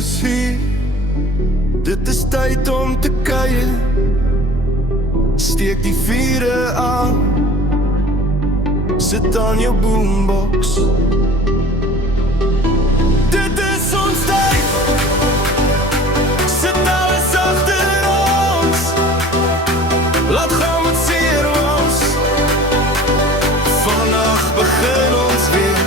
is hier. Dit is tyd om te kuier. Steek die vure aan. Sit aan jou boombox. Dit is ons tyd. Sit alles agter ons. Laat gaan met seer ons. Vandag begin ons weer.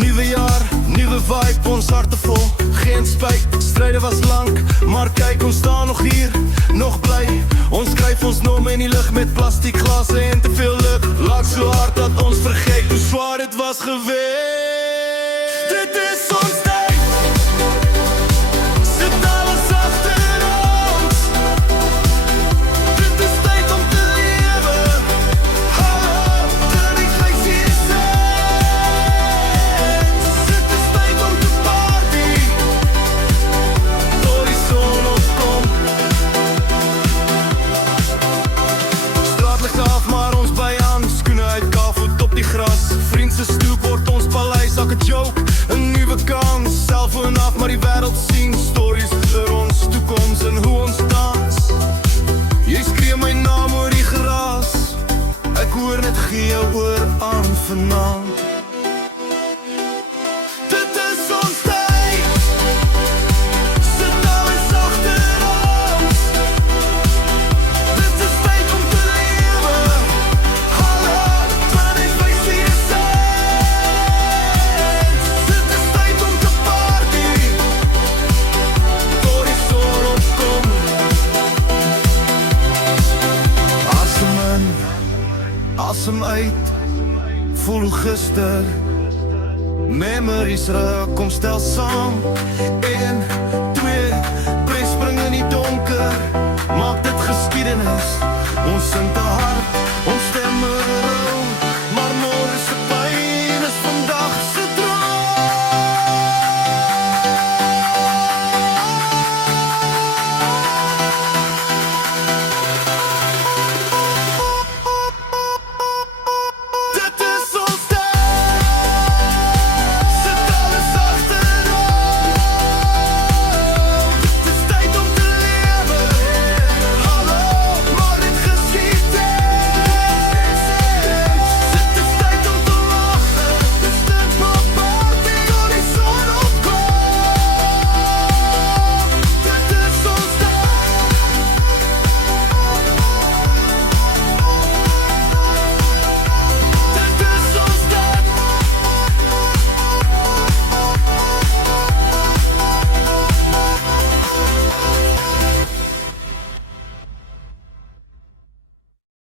Nuwe jaar, nuwe vibe, ons harte vol. Geen spijt, stryde was lang, maar kyk, ons staan nog hier, nog bly. Ons skryf ons naam in die lug met plastiek glase en te veel luk. Laat so hard dat ons vergeet hoe zwaar dit was geweest. Dit is ons tyd. Sit alles agter ons. Dit is tyd om te lewe. Hallo, dit is feestie sens. Dit is tyd om te party. Tot die son opkom. Straatligs af, maar ons by aan. Skoene uit kafvoet op die gras. Vriend se stoep word ons paleis, elke joke 'n nuwe kans. Selfoon af, maar die wêreld sien stories oor ons toekoms en hoe ons dans. Jy skree my naam oor die gras. Ek hoor net gee jou oor aan vanaand. Dit is ons tyd. Sit alles agter ons. Dit is tyd om te lewe. Hallo, dit is feestie sens. Dit is tyd om te party. Tot die son opkom. Asem in, asem uit. Voel hoe gister. Memories ruk, kom stel saam. 1,